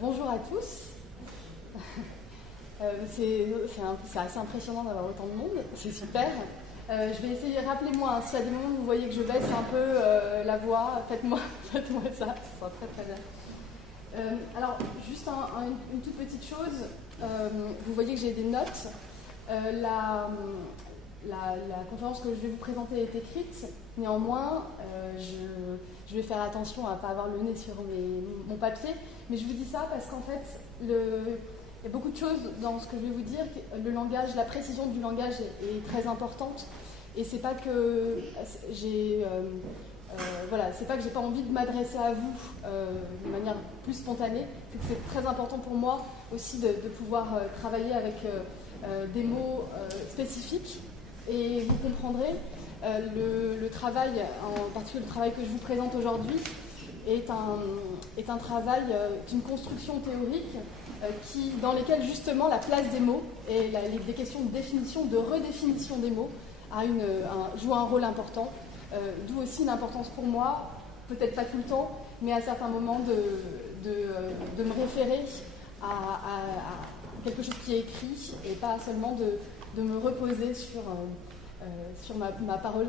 Bonjour à tous. C'est assez impressionnant d'avoir autant de monde, c'est super. Je vais essayer, rappelez-moi, s'il y a des moments où vous voyez que je baisse un peu la voix, faites-moi ça, ça sera très très bien. Alors, juste une toute petite chose, vous voyez que j'ai des notes. La conférence que je vais vous présenter est écrite, néanmoins, je vais faire attention à ne pas avoir le nez sur mon papier, mais je vous dis ça parce qu'en fait, il y a beaucoup de choses dans ce que je vais vous dire. Le langage, la précision du langage est très importante, et c'est pas que c'est pas que j'ai pas envie de m'adresser à vous de manière plus spontanée, c'est que c'est très important pour moi aussi de pouvoir travailler avec des mots spécifiques, et vous comprendrez, le travail, en particulier le travail que je vous présente aujourd'hui, est un travail d'une construction théorique dans lesquelles justement la place des mots et des questions de définition, de redéfinition des mots joue un rôle important, d'où aussi l'importance pour moi, peut-être pas tout le temps, mais à certains moments de me référer à quelque chose qui est écrit et pas seulement de me reposer sur ma parole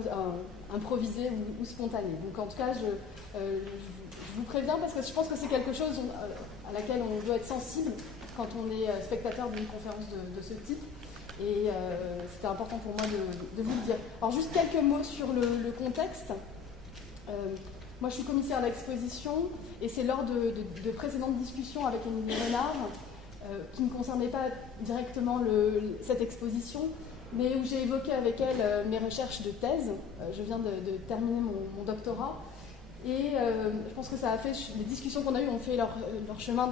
improvisée ou spontanée. Donc en tout cas, je vous préviens parce que je pense que c'est quelque chose à laquelle on doit être sensible quand on est spectateur d'une conférence de ce type. Et c'était important pour moi de vous le dire. Alors juste quelques mots sur le contexte. Moi je suis commissaire d'exposition et c'est lors de précédentes discussions avec Émilie Renard qui ne concernaient pas directement cette exposition, mais où j'ai évoqué avec elle mes recherches de thèse. Je viens de terminer mon doctorat. Et je pense que ça a fait, les discussions qu'on a eues ont fait leur chemin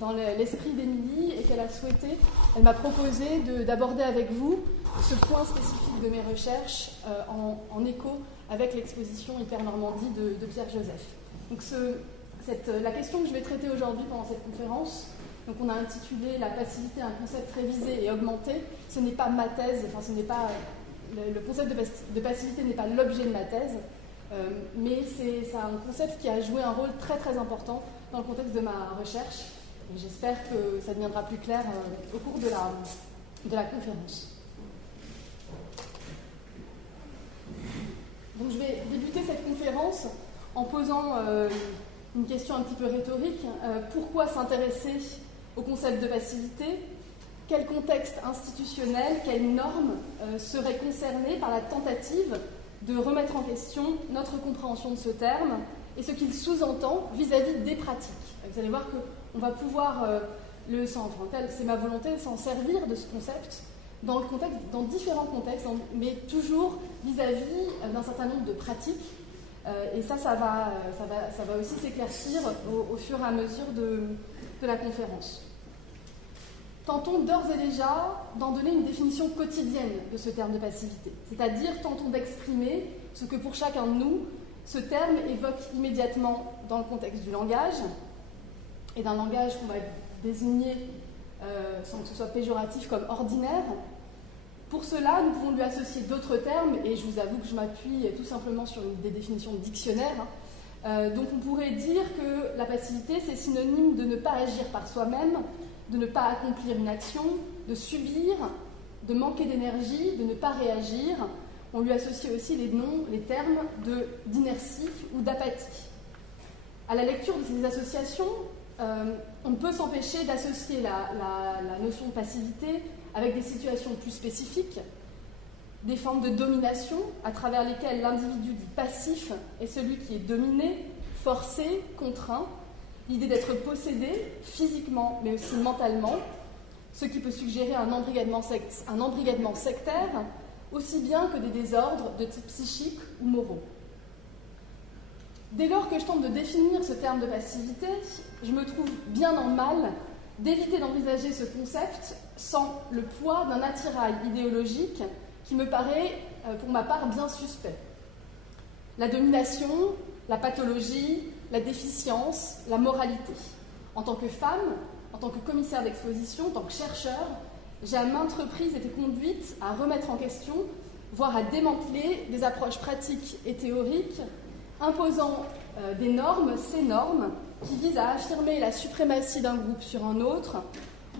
dans l'esprit d'Émilie, et qu'elle a souhaité, elle m'a proposé d'aborder avec vous ce point spécifique de mes recherches en écho avec l'exposition Hyper-Normandie de Pierre Joseph. Donc la question que je vais traiter aujourd'hui pendant cette conférence, donc on a intitulé La passivité, un concept révisé et augmenté. Ce n'est pas ma thèse, enfin ce n'est pas le concept de passivité n'est pas l'objet de ma thèse. Mais c'est un concept qui a joué un rôle très très important dans le contexte de ma recherche, et j'espère que ça deviendra plus clair au cours de la conférence. Donc je vais débuter cette conférence en posant une question un petit peu rhétorique. Pourquoi s'intéresser au concept de passivité ? Quel contexte institutionnel, quelles normes seraient concernées par la tentative de remettre en question notre compréhension de ce terme et ce qu'il sous-entend vis-à-vis des pratiques. Vous allez voir qu'on va pouvoir, c'est ma volonté, s'en servir de ce concept dans différents contextes, mais toujours vis-à-vis d'un certain nombre de pratiques. Et ça va aussi s'éclaircir au fur et à mesure de la conférence. Tentons d'ores et déjà d'en donner une définition quotidienne de ce terme de passivité, c'est-à-dire tentons d'exprimer ce que pour chacun de nous, ce terme évoque immédiatement dans le contexte du langage, et d'un langage qu'on va désigner, sans que ce soit péjoratif, comme ordinaire. Pour cela, nous pouvons lui associer d'autres termes, et je vous avoue que je m'appuie tout simplement sur des définitions de dictionnaire. Donc on pourrait dire que la passivité, c'est synonyme de ne pas agir par soi-même, de ne pas accomplir une action, de subir, de manquer d'énergie, de ne pas réagir. On lui associe aussi les termes d'inertie ou d'apathie. À la lecture de ces associations, on ne peut s'empêcher d'associer la notion de passivité avec des situations plus spécifiques, des formes de domination à travers lesquelles l'individu dit passif est celui qui est dominé, forcé, contraint. L'idée d'être possédé physiquement, mais aussi mentalement, ce qui peut suggérer un embrigadement sectaire, aussi bien que des désordres de type psychique ou moraux. Dès lors que je tente de définir ce terme de passivité, je me trouve bien en mal d'éviter d'envisager ce concept sans le poids d'un attirail idéologique qui me paraît, pour ma part, bien suspect. La domination, la pathologie, la déficience, la moralité. En tant que femme, en tant que commissaire d'exposition, en tant que chercheur, j'ai à maintes reprises été conduite à remettre en question, voire à démanteler des approches pratiques et théoriques, imposant des normes, ces normes, qui visent à affirmer la suprématie d'un groupe sur un autre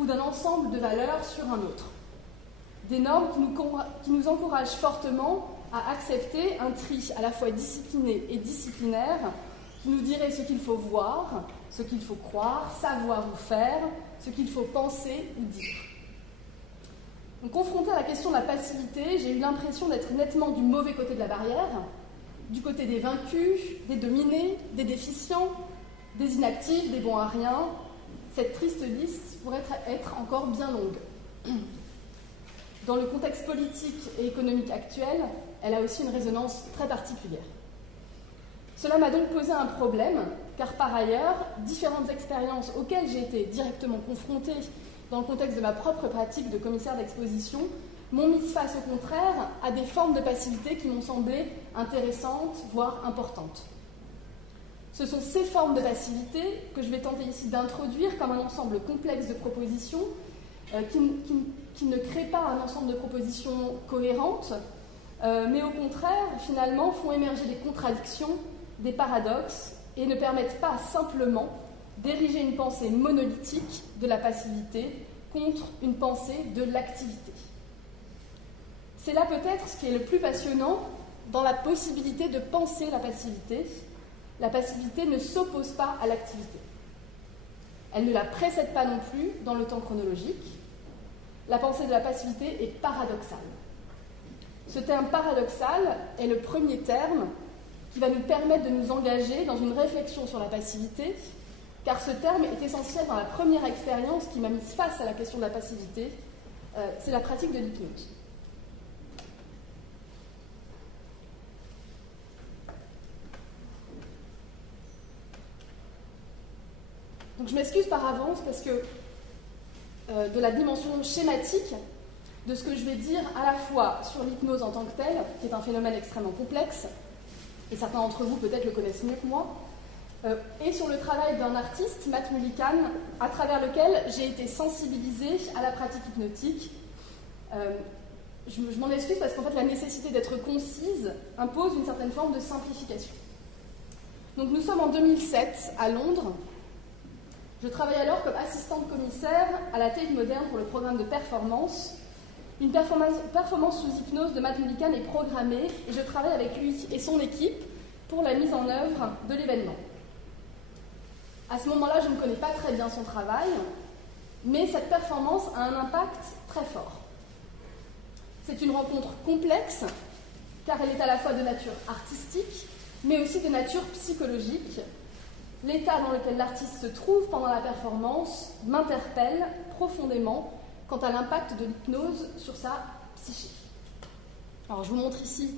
ou d'un ensemble de valeurs sur un autre. Des normes qui nous encouragent fortement à accepter un tri à la fois discipliné et disciplinaire, qui nous dirait ce qu'il faut voir, ce qu'il faut croire, savoir ou faire, ce qu'il faut penser ou dire. Donc, confrontée à la question de la passivité, j'ai eu l'impression d'être nettement du mauvais côté de la barrière, du côté des vaincus, des dominés, des déficients, des inactifs, des bons à rien. Cette triste liste pourrait être encore bien longue. Dans le contexte politique et économique actuel, elle a aussi une résonance très particulière. Cela m'a donc posé un problème, car par ailleurs, différentes expériences auxquelles j'ai été directement confrontée dans le contexte de ma propre pratique de commissaire d'exposition m'ont mise face au contraire à des formes de passivité qui m'ont semblé intéressantes, voire importantes. Ce sont ces formes de passivité que je vais tenter ici d'introduire comme un ensemble complexe de propositions qui ne créent pas un ensemble de propositions cohérentes, mais au contraire, finalement, font émerger des contradictions, des paradoxes, et ne permettent pas simplement d'ériger une pensée monolithique de la passivité contre une pensée de l'activité. C'est là peut-être ce qui est le plus passionnant dans la possibilité de penser la passivité. La passivité ne s'oppose pas à l'activité. Elle ne la précède pas non plus dans le temps chronologique. La pensée de la passivité est paradoxale. Ce terme paradoxal est le premier terme qui va nous permettre de nous engager dans une réflexion sur la passivité, car ce terme est essentiel dans la première expérience qui m'a mise face à la question de la passivité, c'est la pratique de l'hypnose. Donc je m'excuse par avance parce que de la dimension schématique de ce que je vais dire à la fois sur l'hypnose en tant que telle, qui est un phénomène extrêmement complexe, et certains d'entre vous peut-être le connaissent mieux que moi, et sur le travail d'un artiste, Matt Mullican, à travers lequel j'ai été sensibilisée à la pratique hypnotique. Je m'en excuse parce qu'en fait la nécessité d'être concise impose une certaine forme de simplification. Donc nous sommes en 2007 à Londres. Je travaille alors comme assistante commissaire à la Tate Modern pour le programme de performance. Une performance sous hypnose de Matt Mullican est programmée et je travaille avec lui et son équipe pour la mise en œuvre de l'événement. À ce moment-là, je ne connais pas très bien son travail, mais cette performance a un impact très fort. C'est une rencontre complexe, car elle est à la fois de nature artistique, mais aussi de nature psychologique. L'état dans lequel l'artiste se trouve pendant la performance m'interpelle profondément quant à l'impact de l'hypnose sur sa psyché. Alors je vous montre ici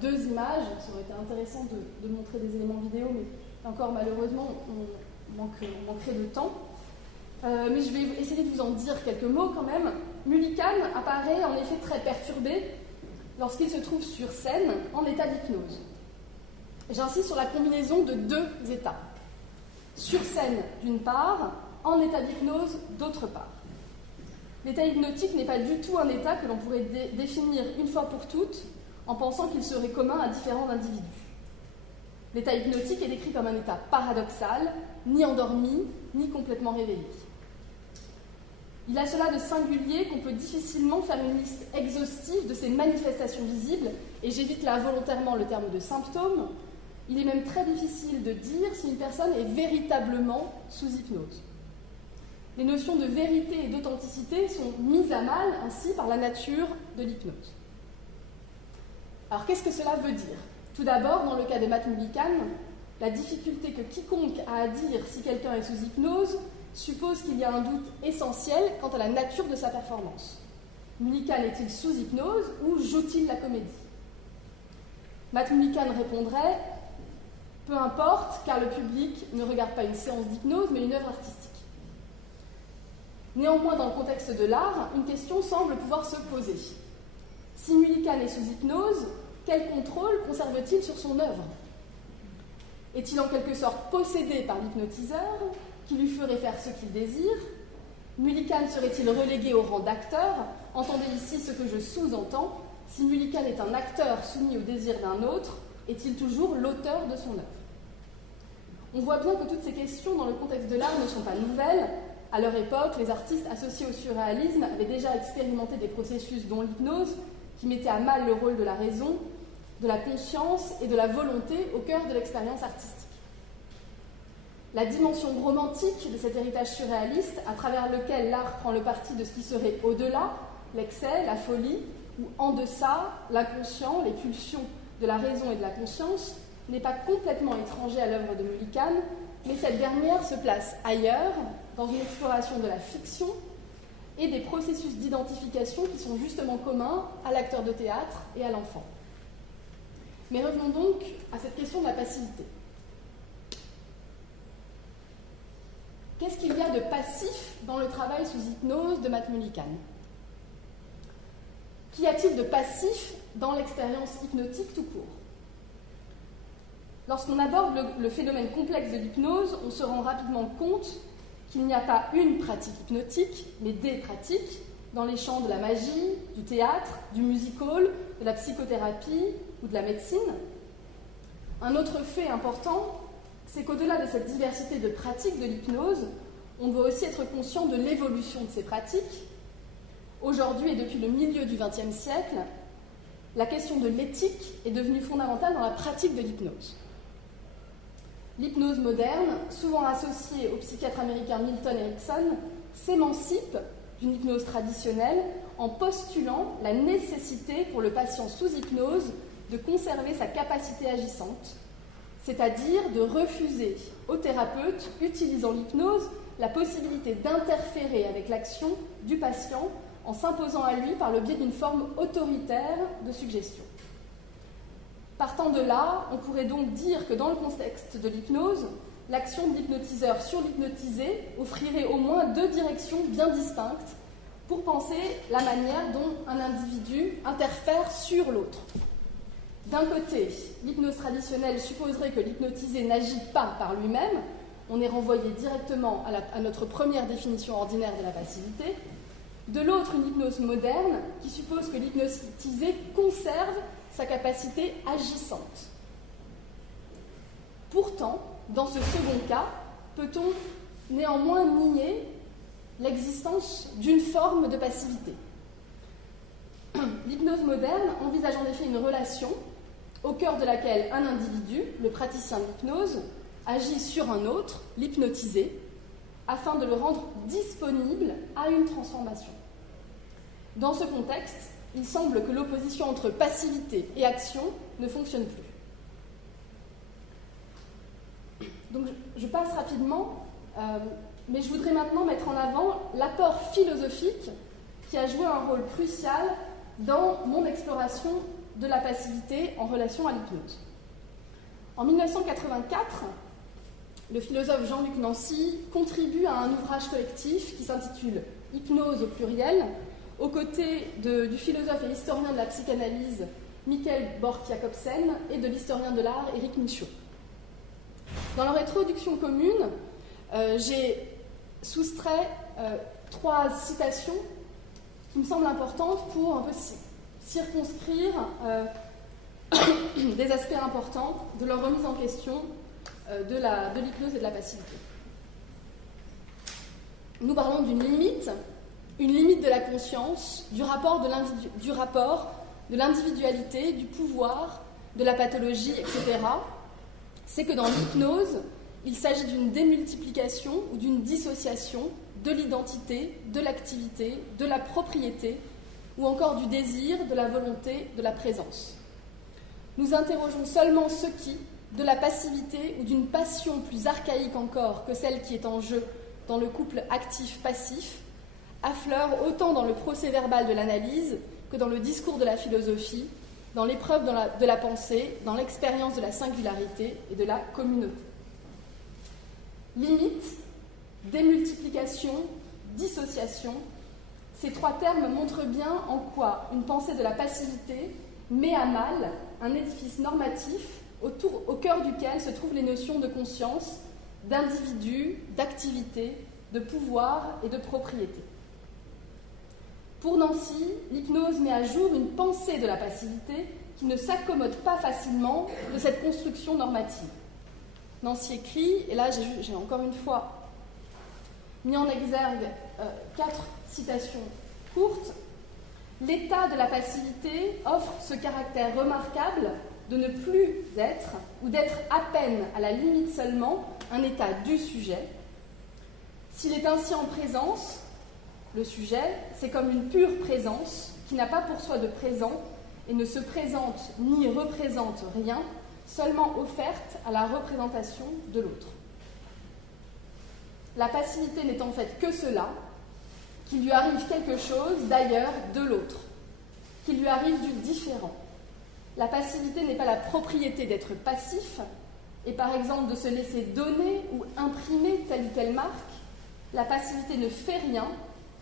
deux images. Ça aurait été intéressant de montrer des éléments vidéo, mais encore malheureusement on manquerait de temps. Mais je vais essayer de vous en dire quelques mots quand même. Mullican apparaît en effet très perturbé lorsqu'il se trouve sur scène en état d'hypnose. J'insiste sur la combinaison de deux états. Sur scène d'une part, en état d'hypnose d'autre part. L'état hypnotique n'est pas du tout un état que l'on pourrait définir une fois pour toutes en pensant qu'il serait commun à différents individus. L'état hypnotique est décrit comme un état paradoxal, ni endormi, ni complètement réveillé. Il a cela de singulier qu'on peut difficilement faire une liste exhaustive de ces manifestations visibles, et j'évite là volontairement le terme de symptômes. Il est même très difficile de dire si une personne est véritablement sous hypnose. Les notions de vérité et d'authenticité sont mises à mal ainsi par la nature de l'hypnose. Alors qu'est-ce que cela veut dire ? Tout d'abord, dans le cas de Matt Mullican, la difficulté que quiconque a à dire si quelqu'un est sous hypnose suppose qu'il y a un doute essentiel quant à la nature de sa performance. Mullican est-il sous hypnose ou joue-t-il la comédie ? Matt Mullican répondrait « Peu importe, car le public ne regarde pas une séance d'hypnose, mais une œuvre artistique. » Néanmoins, dans le contexte de l'art, une question semble pouvoir se poser. Si Mullican est sous hypnose, quel contrôle conserve-t-il sur son œuvre ? Est-il en quelque sorte possédé par l'hypnotiseur, qui lui ferait faire ce qu'il désire ? Mullican serait-il relégué au rang d'acteur ? Entendez ici ce que je sous-entends. Si Mullican est un acteur soumis au désir d'un autre, est-il toujours l'auteur de son œuvre ? On voit bien que toutes ces questions dans le contexte de l'art ne sont pas nouvelles. À leur époque, les artistes associés au surréalisme avaient déjà expérimenté des processus dont l'hypnose, qui mettait à mal le rôle de la raison, de la conscience et de la volonté au cœur de l'expérience artistique. La dimension romantique de cet héritage surréaliste, à travers lequel l'art prend le parti de ce qui serait au-delà, l'excès, la folie, ou en deçà, l'inconscient, les pulsions de la raison et de la conscience, n'est pas complètement étranger à l'œuvre de Mullican, mais cette dernière se place ailleurs, dans une exploration de la fiction et des processus d'identification qui sont justement communs à l'acteur de théâtre et à l'enfant. Mais revenons donc à cette question de la passivité. Qu'est-ce qu'il y a de passif dans le travail sous hypnose de Matt Mullican ? Qu'y a-t-il de passif dans l'expérience hypnotique tout court ? Lorsqu'on aborde le phénomène complexe de l'hypnose, on se rend rapidement compte qu'il n'y a pas une pratique hypnotique, mais des pratiques dans les champs de la magie, du théâtre, du music-hall, de la psychothérapie ou de la médecine. Un autre fait important, c'est qu'au-delà de cette diversité de pratiques de l'hypnose, on doit aussi être conscient de l'évolution de ces pratiques. Aujourd'hui et depuis le milieu du XXe siècle, la question de l'éthique est devenue fondamentale dans la pratique de l'hypnose. L'hypnose moderne, souvent associée au psychiatre américain Milton Erickson, s'émancipe d'une hypnose traditionnelle en postulant la nécessité pour le patient sous hypnose de conserver sa capacité agissante, c'est-à-dire de refuser au thérapeute utilisant l'hypnose la possibilité d'interférer avec l'action du patient en s'imposant à lui par le biais d'une forme autoritaire de suggestion. Partant de là, on pourrait donc dire que dans le contexte de l'hypnose, l'action de l'hypnotiseur sur l'hypnotisé offrirait au moins deux directions bien distinctes pour penser la manière dont un individu interfère sur l'autre. D'un côté, l'hypnose traditionnelle supposerait que l'hypnotisé n'agit pas par lui-même, on est renvoyé directement à notre première définition ordinaire de la passivité. De l'autre, une hypnose moderne qui suppose que l'hypnotisé conserve sa capacité agissante. Pourtant, dans ce second cas, peut-on néanmoins nier l'existence d'une forme de passivité ? L'hypnose moderne envisage en effet une relation au cœur de laquelle un individu, le praticien de l'hypnose, agit sur un autre, l'hypnotisé, afin de le rendre disponible à une transformation. Dans ce contexte, il semble que l'opposition entre passivité et action ne fonctionne plus. Donc je passe rapidement, mais je voudrais maintenant mettre en avant l'apport philosophique qui a joué un rôle crucial dans mon exploration de la passivité en relation à l'hypnose. En 1984, le philosophe Jean-Luc Nancy contribue à un ouvrage collectif qui s'intitule « Hypnose au pluriel », aux côtés du philosophe et historien de la psychanalyse Mikkel Borch-Jakobsen et de l'historien de l'art Éric Michaud. Dans leur introduction commune, j'ai soustrait 3 citations qui me semblent importantes pour un peu circonscrire des aspects importants de leur remise en question de l'hypnose et de la passivité. Nous parlons d'une limite, une limite de la conscience, du rapport de l'individualité, du pouvoir, de la pathologie, etc. C'est que dans l'hypnose, il s'agit d'une démultiplication ou d'une dissociation de l'identité, de l'activité, de la propriété, ou encore du désir, de la volonté, de la présence. Nous interrogeons seulement ce qui, de la passivité ou d'une passion plus archaïque encore que celle qui est en jeu dans le couple actif-passif, affleure autant dans le procès-verbal de l'analyse que dans le discours de la philosophie, dans l'épreuve de la pensée, dans l'expérience de la singularité et de la communauté. Limite, démultiplication, dissociation, ces 3 termes montrent bien en quoi une pensée de la passivité met à mal un édifice normatif au cœur duquel se trouvent les notions de conscience, d'individu, d'activité, de pouvoir et de propriété. Pour Nancy, l'hypnose met à jour une pensée de la passivité qui ne s'accommode pas facilement de cette construction normative. Nancy écrit, et là j'ai encore une fois mis en exergue 4 citations courtes. L'état de la passivité offre ce caractère remarquable de ne plus être, ou d'être à peine à la limite seulement, un état du sujet. S'il est ainsi en présence, le sujet, c'est comme une pure présence qui n'a pas pour soi de présent et ne se présente ni représente rien, seulement offerte à la représentation de l'autre. La passivité n'est en fait que cela, qu'il lui arrive quelque chose d'ailleurs de l'autre, qu'il lui arrive du différent. La passivité n'est pas la propriété d'être passif, et par exemple de se laisser donner ou imprimer telle ou telle marque. La passivité ne fait rien,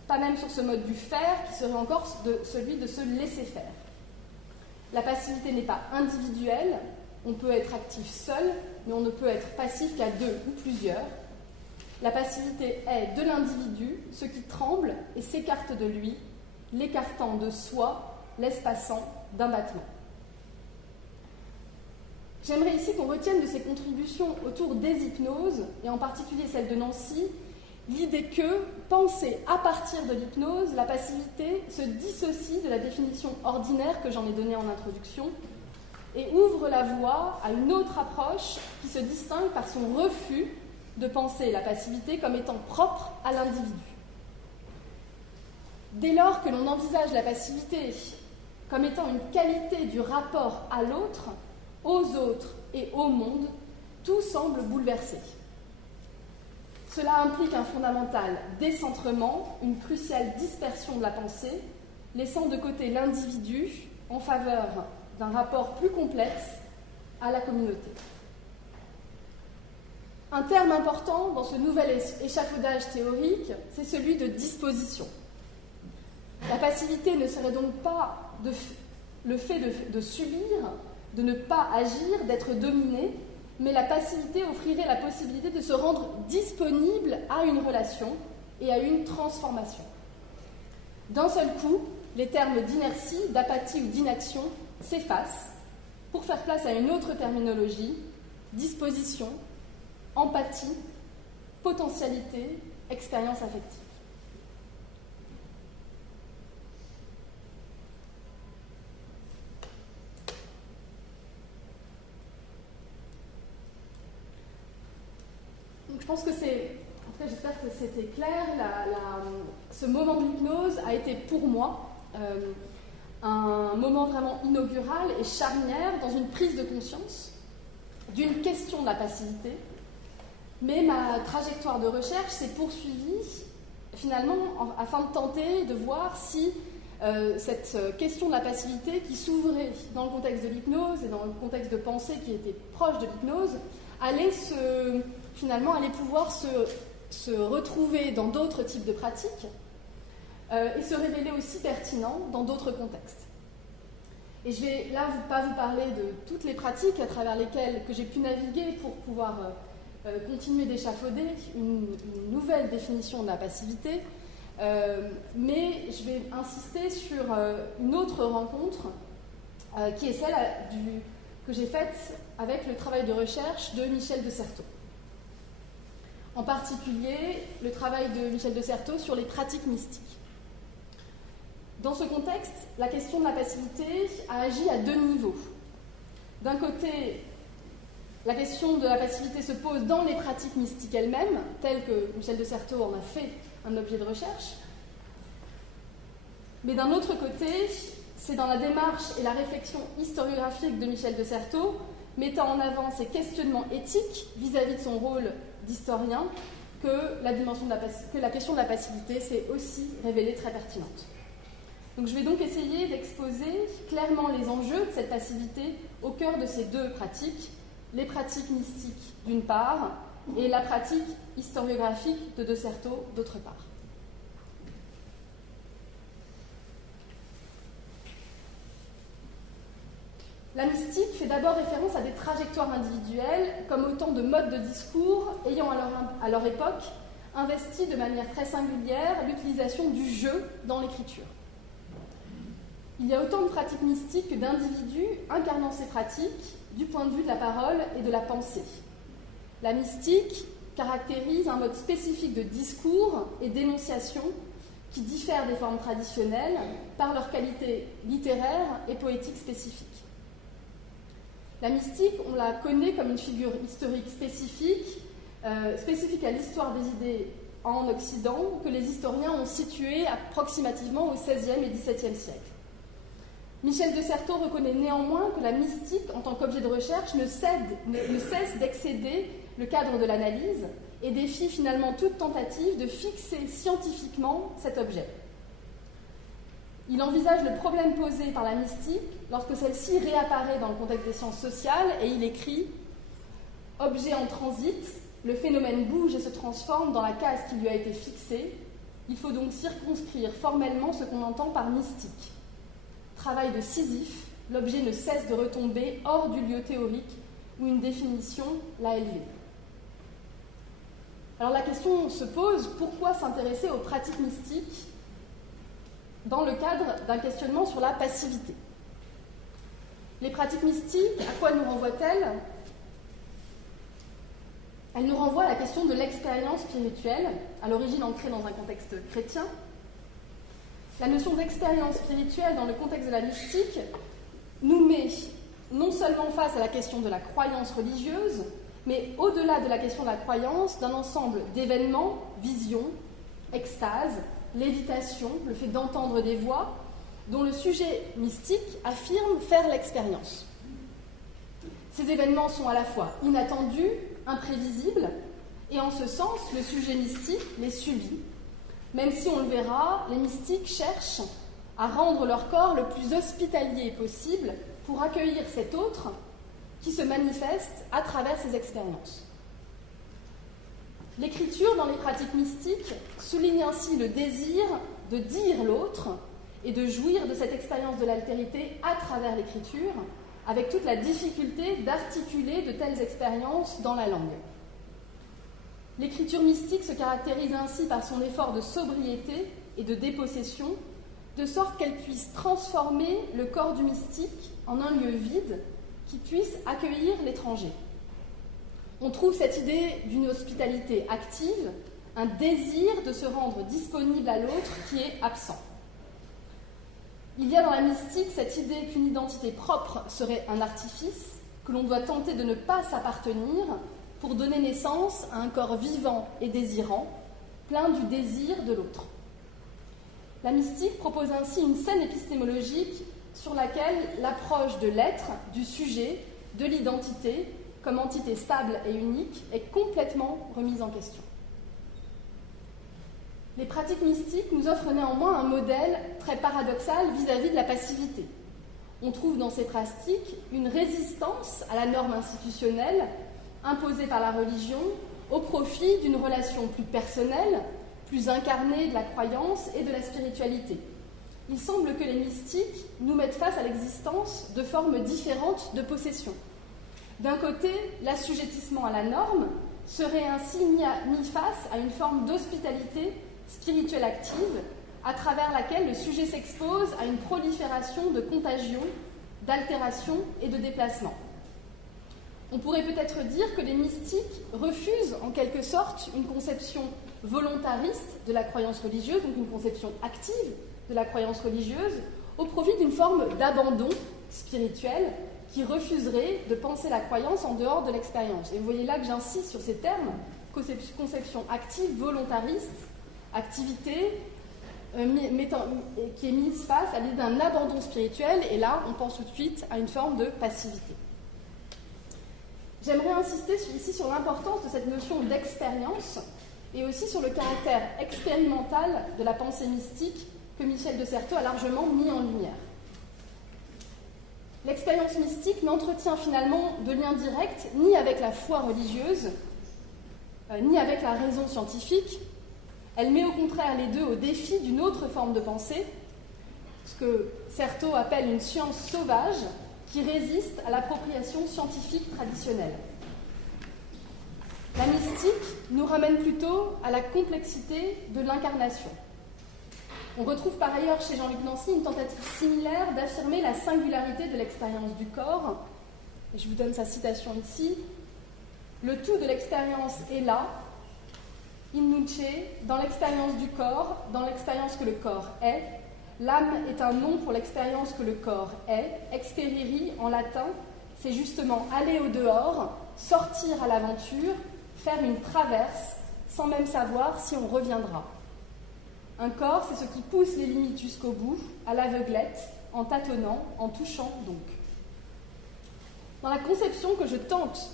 pas même sur ce mode du faire qui serait encore celui de se laisser faire. La passivité n'est pas individuelle, on peut être actif seul, mais on ne peut être passif qu'à 2 ou plusieurs. La passivité est de l'individu, ce qui tremble et s'écarte de lui, l'écartant de soi, l'espaçant d'un battement. J'aimerais ici qu'on retienne de ces contributions autour des hypnoses, et en particulier celle de Nancy, l'idée que, pensée à partir de l'hypnose, la passivité se dissocie de la définition ordinaire que j'en ai donnée en introduction et ouvre la voie à une autre approche qui se distingue par son refus de penser la passivité comme étant propre à l'individu. Dès lors que l'on envisage la passivité comme étant une qualité du rapport à l'autre, aux autres et au monde, tout semble bouleversé. Cela implique un fondamental décentrement, une cruciale dispersion de la pensée, laissant de côté l'individu en faveur d'un rapport plus complexe à la communauté. Un terme important dans ce nouvel échafaudage théorique, c'est celui de disposition. La passivité ne serait donc pas le fait de subir, de ne pas agir, d'être dominé, mais la passivité offrirait la possibilité de se rendre disponible à une relation et à une transformation. D'un seul coup, les termes d'inertie, d'apathie ou d'inaction s'effacent pour faire place à une autre terminologie, disposition, empathie, potentialité, expérience affective. Donc je pense que c'est, en tout cas j'espère que c'était clair, ce moment de l'hypnose a été pour moi un moment vraiment inaugural et charnière dans une prise de conscience d'une question de la passivité, mais ma trajectoire de recherche s'est poursuivie finalement afin de tenter de voir si cette question de la passivité qui s'ouvrait dans le contexte de l'hypnose et dans le contexte de pensée qui était proche de l'hypnose allait pouvoir se retrouver dans d'autres types de pratiques et se révéler aussi pertinent dans d'autres contextes. Et je vais là pas vous parler de toutes les pratiques à travers lesquelles que j'ai pu naviguer pour pouvoir continuer d'échafauder une nouvelle définition de la passivité, mais je vais insister sur une autre rencontre qui est celle que j'ai faite avec le travail de recherche de Michel de Certeau. En particulier, le travail de Michel de Certeau sur les pratiques mystiques. Dans ce contexte, la question de la passivité a agi à 2 niveaux. D'un côté, la question de la passivité se pose dans les pratiques mystiques elles-mêmes, telles que Michel de Certeau en a fait un objet de recherche. Mais d'un autre côté, c'est dans la démarche et la réflexion historiographique de Michel de Certeau, mettant en avant ses questionnements éthiques vis-à-vis de son rôle d'historien, que la question de la passivité s'est aussi révélée très pertinente. Donc je vais donc essayer d'exposer clairement les enjeux de cette passivité au cœur de ces 2 pratiques, les pratiques mystiques d'une part et la pratique historiographique de Certeau d'autre part. La mystique fait d'abord référence à des trajectoires individuelles comme autant de modes de discours ayant à leur époque investi de manière très singulière l'utilisation du jeu dans l'écriture. Il y a autant de pratiques mystiques que d'individus incarnant ces pratiques du point de vue de la parole et de la pensée. La mystique caractérise un mode spécifique de discours et d'énonciation qui diffèrent des formes traditionnelles par leur qualité littéraire et poétique spécifique. La mystique, on la connaît comme une figure historique spécifique à l'histoire des idées en Occident, que les historiens ont située approximativement au XVIe et XVIIe siècle. Michel de Certeau reconnaît néanmoins que la mystique, en tant qu'objet de recherche, ne cesse d'excéder le cadre de l'analyse et défie finalement toute tentative de fixer scientifiquement cet objet. Il envisage le problème posé par la mystique lorsque celle-ci réapparaît dans le contexte des sciences sociales et il écrit « Objet en transit, le phénomène bouge et se transforme dans la case qui lui a été fixée. Il faut donc circonscrire formellement ce qu'on entend par mystique. Travail de Sisyphe, l'objet ne cesse de retomber hors du lieu théorique où une définition l'a élevé. » Alors la question se pose, pourquoi s'intéresser aux pratiques mystiques dans le cadre d'un questionnement sur la passivité? Les pratiques mystiques, à quoi nous renvoient-elles? Elles nous renvoient à la question de l'expérience spirituelle, à l'origine ancrée dans un contexte chrétien. La notion d'expérience spirituelle dans le contexte de la mystique nous met non seulement face à la question de la croyance religieuse, mais au-delà de la question de la croyance, d'un ensemble d'événements, visions, extase, lévitation, le fait d'entendre des voix, dont le sujet mystique affirme faire l'expérience. Ces événements sont à la fois inattendus, imprévisibles, et en ce sens, le sujet mystique les subit, même si on le verra, les mystiques cherchent à rendre leur corps le plus hospitalier possible pour accueillir cet autre qui se manifeste à travers ces expériences. L'écriture dans les pratiques mystiques souligne ainsi le désir de dire l'autre et de jouir de cette expérience de l'altérité à travers l'écriture, avec toute la difficulté d'articuler de telles expériences dans la langue. L'écriture mystique se caractérise ainsi par son effort de sobriété et de dépossession, de sorte qu'elle puisse transformer le corps du mystique en un lieu vide qui puisse accueillir l'étranger. On trouve cette idée d'une hospitalité active, un désir de se rendre disponible à l'autre qui est absent. Il y a dans la mystique cette idée qu'une identité propre serait un artifice, que l'on doit tenter de ne pas s'appartenir pour donner naissance à un corps vivant et désirant, plein du désir de l'autre. La mystique propose ainsi une scène épistémologique sur laquelle l'approche de l'être, du sujet, de l'identité, comme entité stable et unique, est complètement remise en question. Les pratiques mystiques nous offrent néanmoins un modèle très paradoxal vis-à-vis de la passivité. On trouve dans ces pratiques une résistance à la norme institutionnelle imposée par la religion au profit d'une relation plus personnelle, plus incarnée de la croyance et de la spiritualité. Il semble que les mystiques nous mettent face à l'existence de formes différentes de possession. D'un côté, l'assujettissement à la norme serait ainsi mis face à une forme d'hospitalité spirituelle active, à travers laquelle le sujet s'expose à une prolifération de contagions, d'altérations et de déplacements. On pourrait peut-être dire que les mystiques refusent en quelque sorte une conception volontariste de la croyance religieuse, donc une conception active de la croyance religieuse, au profit d'une forme d'abandon spirituel qui refuserait de penser la croyance en dehors de l'expérience. Et vous voyez là que j'insiste sur ces termes, conception active, volontariste, activité, qui est mise face à l'idée d'un abandon spirituel, et là, on pense tout de suite à une forme de passivité. J'aimerais insister ici sur l'importance de cette notion d'expérience et aussi sur le caractère expérimental de la pensée mystique que Michel de Certeau a largement mis en lumière. L'expérience mystique n'entretient finalement de lien direct ni avec la foi religieuse, ni avec la raison scientifique. Elle met au contraire les deux au défi d'une autre forme de pensée, ce que Certeau appelle une science sauvage qui résiste à l'appropriation scientifique traditionnelle. La mystique nous ramène plutôt à la complexité de l'incarnation. On retrouve par ailleurs chez Jean-Luc Nancy une tentative similaire d'affirmer la singularité de l'expérience du corps. Et je vous donne sa citation ici. Le tout de l'expérience est là, in nuce, dans l'expérience du corps, dans l'expérience que le corps est. L'âme est un nom pour l'expérience que le corps est. Experiri, en latin, c'est justement aller au dehors, sortir à l'aventure, faire une traverse, sans même savoir si on reviendra. Un corps, c'est ce qui pousse les limites jusqu'au bout, à l'aveuglette, en tâtonnant, en touchant donc. Dans la conception que je tente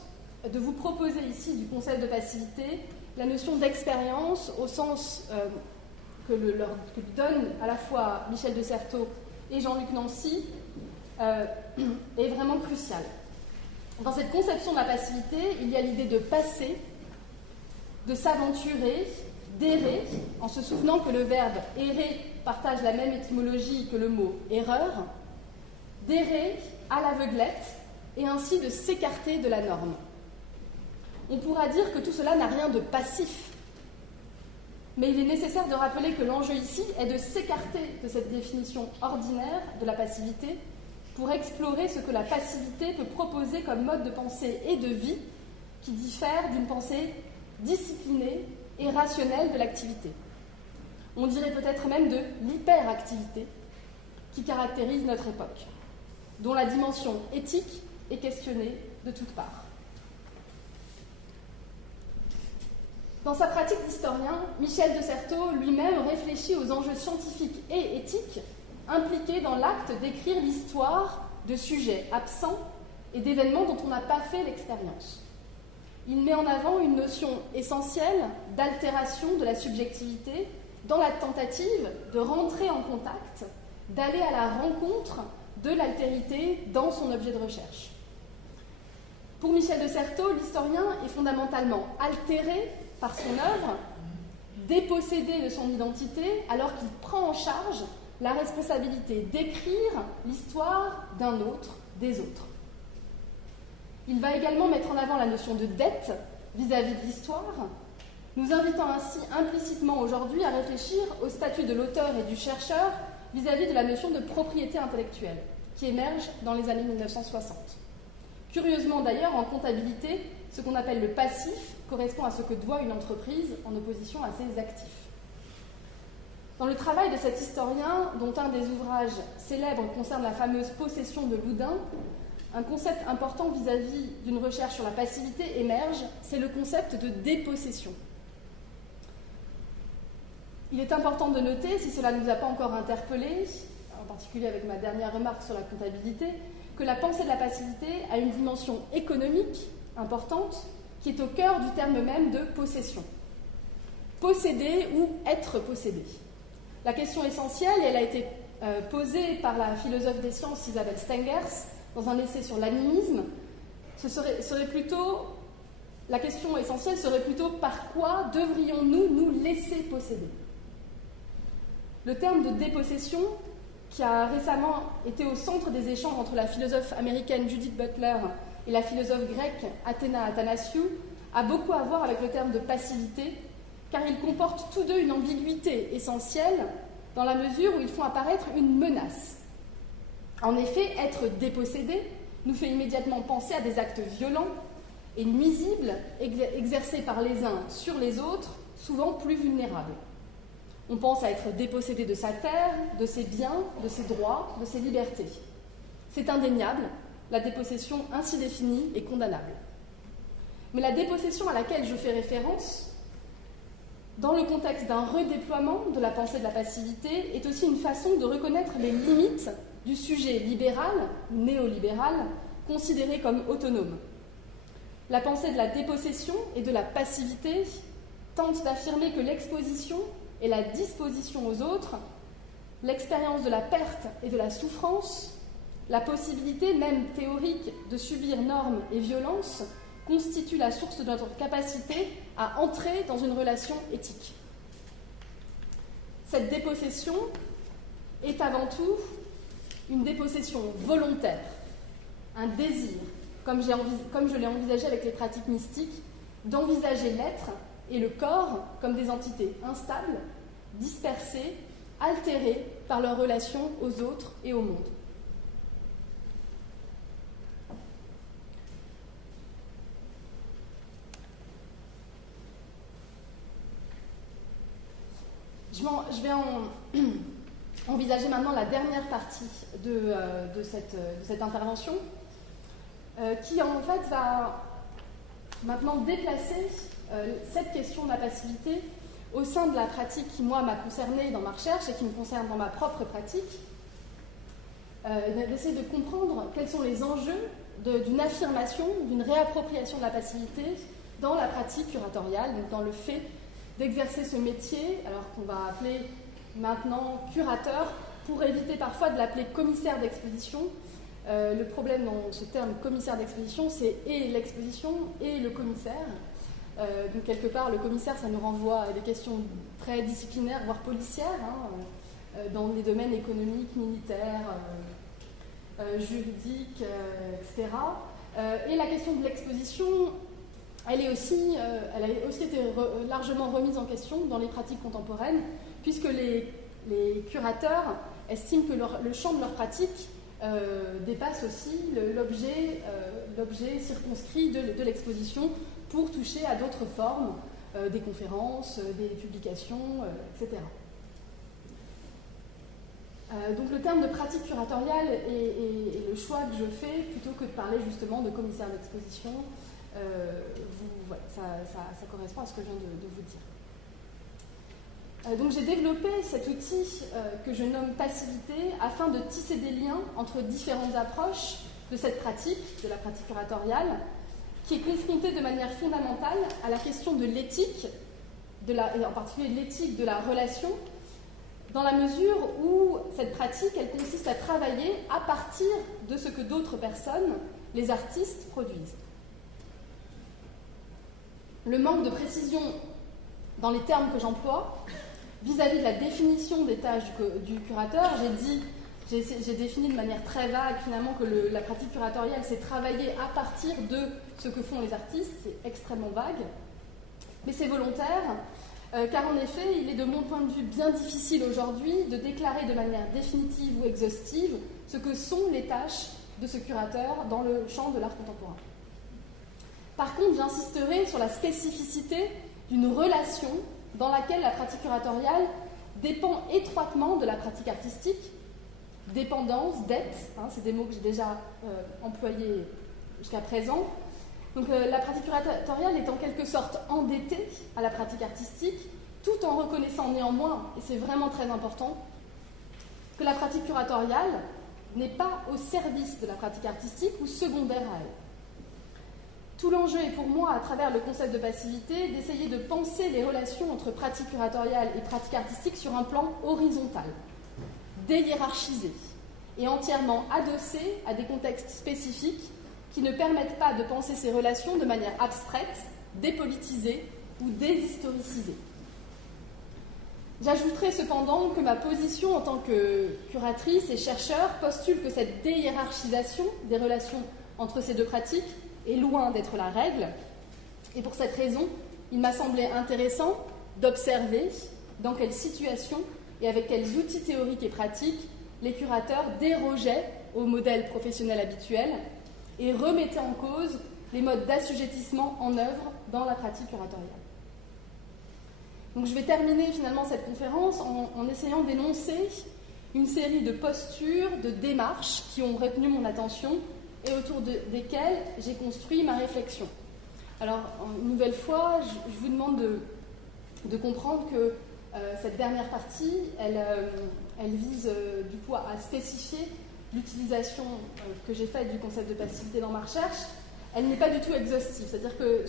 de vous proposer ici du concept de passivité, la notion d'expérience, au sens que donne à la fois Michel de Certeau et Jean-Luc Nancy, est vraiment cruciale. Dans cette conception de la passivité, il y a l'idée de passer, de s'aventurer, d'errer, en se souvenant que le verbe errer partage la même étymologie que le mot erreur, d'errer à l'aveuglette et ainsi de s'écarter de la norme. On pourra dire que tout cela n'a rien de passif, mais il est nécessaire de rappeler que l'enjeu ici est de s'écarter de cette définition ordinaire de la passivité pour explorer ce que la passivité peut proposer comme mode de pensée et de vie qui diffère d'une pensée disciplinée et rationnelle de l'activité. On dirait peut-être même de l'hyperactivité qui caractérise notre époque, dont la dimension éthique est questionnée de toutes parts. Dans sa pratique d'historien, Michel de Certeau lui-même réfléchit aux enjeux scientifiques et éthiques impliqués dans l'acte d'écrire l'histoire de sujets absents et d'événements dont on n'a pas fait l'expérience. Il met en avant une notion essentielle d'altération de la subjectivité dans la tentative de rentrer en contact, d'aller à la rencontre de l'altérité dans son objet de recherche. Pour Michel de Certeau, l'historien est fondamentalement altéré par son œuvre, dépossédé de son identité, alors qu'il prend en charge la responsabilité d'écrire l'histoire d'un autre, des autres. Il va également mettre en avant la notion de dette vis-à-vis de l'histoire, nous invitant ainsi implicitement aujourd'hui à réfléchir au statut de l'auteur et du chercheur vis-à-vis de la notion de propriété intellectuelle, qui émerge dans les années 1960. Curieusement d'ailleurs, en comptabilité, ce qu'on appelle le passif correspond à ce que doit une entreprise en opposition à ses actifs. Dans le travail de cet historien, dont un des ouvrages célèbres concerne la fameuse possession de Loudun, un concept important vis-à-vis d'une recherche sur la passivité émerge, c'est le concept de dépossession. Il est important de noter, si cela ne nous a pas encore interpellés, en particulier avec ma dernière remarque sur la comptabilité, que la pensée de la passivité a une dimension économique importante qui est au cœur du terme même de possession. Posséder ou être possédé. La question essentielle, elle a été posée par la philosophe des sciences Isabelle Stengers dans un essai sur l'animisme. La question essentielle serait plutôt par quoi devrions-nous nous laisser posséder ? Le terme de dépossession, qui a récemment été au centre des échanges entre la philosophe américaine Judith Butler et la philosophe grecque Athéna Athanasiou, a beaucoup à voir avec le terme de passivité, car ils comportent tous deux une ambiguïté essentielle dans la mesure où ils font apparaître une menace. En effet, être dépossédé nous fait immédiatement penser à des actes violents et nuisibles exercés par les uns sur les autres, souvent plus vulnérables. On pense à être dépossédé de sa terre, de ses biens, de ses droits, de ses libertés. C'est indéniable, la dépossession ainsi définie est condamnable. Mais la dépossession à laquelle je fais référence, dans le contexte d'un redéploiement de la pensée de la passivité, est aussi une façon de reconnaître les limites du sujet libéral, néolibéral, considéré comme autonome. La pensée de la dépossession et de la passivité tente d'affirmer que l'exposition et la disposition aux autres, l'expérience de la perte et de la souffrance, la possibilité même théorique de subir normes et violences constitue la source de notre capacité à entrer dans une relation éthique. Cette dépossession est avant tout une dépossession volontaire, un désir, comme je l'ai envisagé avec les pratiques mystiques, d'envisager l'être et le corps comme des entités instables, dispersées, altérées par leur relation aux autres et au monde. Je vais envisager maintenant la dernière partie de cette intervention, qui en fait va maintenant déplacer cette question de la passivité au sein de la pratique qui, moi, m'a concernée dans ma recherche et qui me concerne dans ma propre pratique, d'essayer de comprendre quels sont les enjeux d'une affirmation, d'une réappropriation de la passivité dans la pratique curatoriale, donc dans le fait d'exercer ce métier, alors qu'on va appeler maintenant curateur, pour éviter parfois de l'appeler commissaire d'exposition. Le problème dans ce terme commissaire d'exposition, c'est et l'exposition et le commissaire. Donc quelque part, le commissaire, ça nous renvoie à des questions très disciplinaires, voire policières, dans les domaines économiques, militaires, juridiques, etc. Et la question de l'exposition, elle a aussi été largement remise en question dans les pratiques contemporaines, puisque les curateurs estiment que le champ de leur pratique dépasse aussi l'objet circonscrit de l'exposition pour toucher à d'autres formes, des conférences, des publications, etc. Donc le terme de pratique curatoriale est le choix que je fais plutôt que de parler justement de commissaire d'exposition. Ça correspond à ce que je viens de vous dire. Donc j'ai développé cet outil que je nomme passivité afin de tisser des liens entre différentes approches de cette pratique, de la pratique curatoriale, qui est confrontée de manière fondamentale à la question de l'éthique, et en particulier l'éthique de la relation, dans la mesure où cette pratique, elle consiste à travailler à partir de ce que d'autres personnes, les artistes, produisent. Le manque de précision dans les termes que j'emploie vis-à-vis de la définition des tâches du curateur, j'ai défini de manière très vague finalement que la pratique curatoriale, c'est travailler à partir de ce que font les artistes, c'est extrêmement vague, mais c'est volontaire, car en effet, il est de mon point de vue bien difficile aujourd'hui de déclarer de manière définitive ou exhaustive ce que sont les tâches de ce curateur dans le champ de l'art contemporain. Par contre, j'insisterai sur la spécificité d'une relation dans laquelle la pratique curatoriale dépend étroitement de la pratique artistique. Dépendance, dette, c'est des mots que j'ai déjà employés jusqu'à présent. Donc la pratique curatoriale est en quelque sorte endettée à la pratique artistique, tout en reconnaissant néanmoins, et c'est vraiment très important, que la pratique curatoriale n'est pas au service de la pratique artistique ou secondaire à elle. Tout l'enjeu est pour moi, à travers le concept de passivité, d'essayer de penser les relations entre pratique curatoriale et pratique artistique sur un plan horizontal, déhiérarchisé et entièrement adossé à des contextes spécifiques qui ne permettent pas de penser ces relations de manière abstraite, dépolitisée ou déshistoricisée. J'ajouterai cependant que ma position en tant que curatrice et chercheur postule que cette déhiérarchisation des relations entre ces deux pratiques est loin d'être la règle, et pour cette raison, il m'a semblé intéressant d'observer dans quelles situations et avec quels outils théoriques et pratiques les curateurs dérogeaient au modèle professionnel habituel et remettaient en cause les modes d'assujettissement en œuvre dans la pratique curatoriale. Donc je vais terminer finalement cette conférence en essayant d'énoncer une série de postures, de démarches qui ont retenu mon attention et autour desquelles j'ai construit ma réflexion. Alors, une nouvelle fois, je vous demande de comprendre que cette dernière partie, elle vise du coup à spécifier l'utilisation que j'ai faite du concept de passivité dans ma recherche. Elle n'est pas du tout exhaustive, c'est-à-dire que